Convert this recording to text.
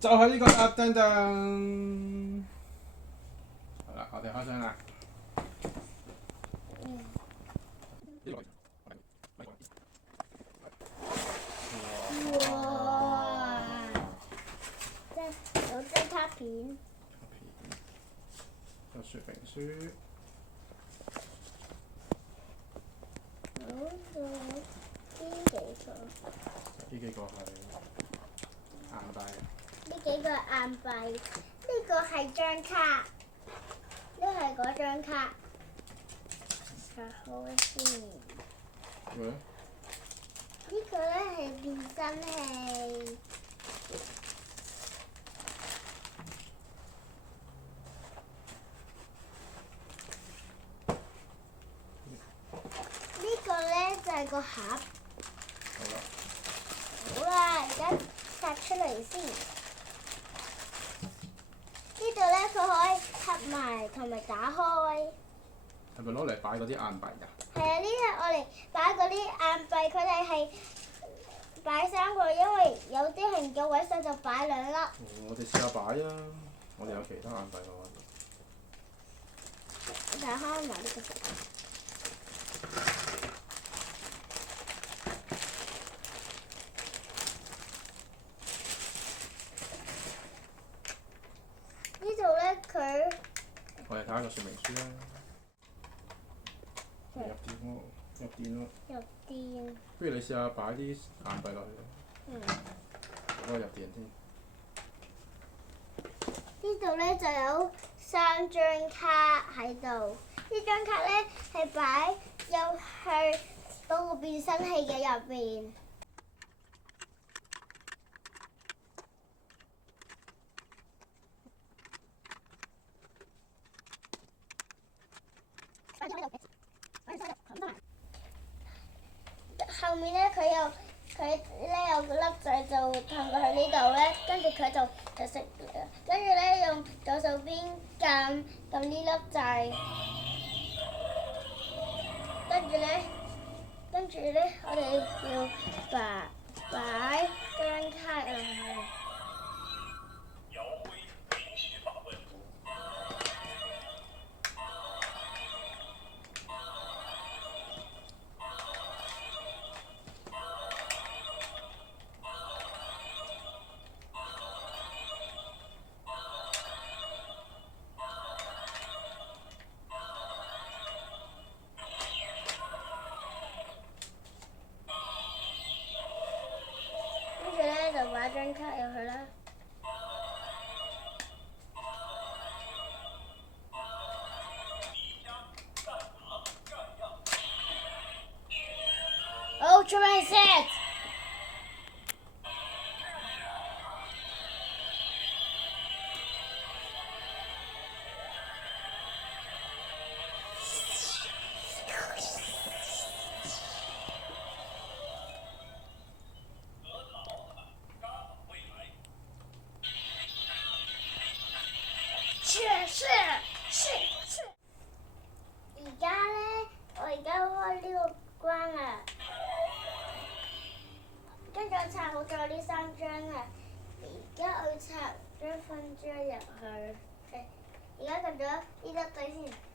就係呢個啦，噔噔。好啦，我哋開箱啦。哇！有張卡片，有說明書。邊幾個？呢幾個係硬幣。呢幾個硬幣，呢個係張卡，呢係嗰張卡。拆開先。呢個咧係變身器。呢個咧就係個盒。好啦，而家拆出嚟先。呢度咧佢可以合埋同埋打開。係咪攞嚟擺嗰啲硬幣㗎？係啊，呢係我嚟擺嗰啲硬幣，佢哋係擺3個，因為有啲係唔夠位，所以就擺2粒。我哋試下擺啊！我哋有其他硬幣喎。打開埋呢個先。呢度咧佢。我哋睇下個說明書啦。入電喎，入電喎。入電。不如你試下擺啲硬幣落去。我入電先。呢度咧就有3張卡喺度，呢張卡咧係擺入去嗰個變身器嘅入邊。後面咧佢有個粒掣就氹過去呢度咧，跟住佢就識，跟住咧用左手邊撳呢粒掣，跟住咧我哋要擺張卡落去。就擺張卡入去啦。Ultraman Set。是。而家咧，我而家開呢個關啦，跟住我插好咗呢3張啦。而家我要插張勳章入去，而家撳咗呢粒掣先。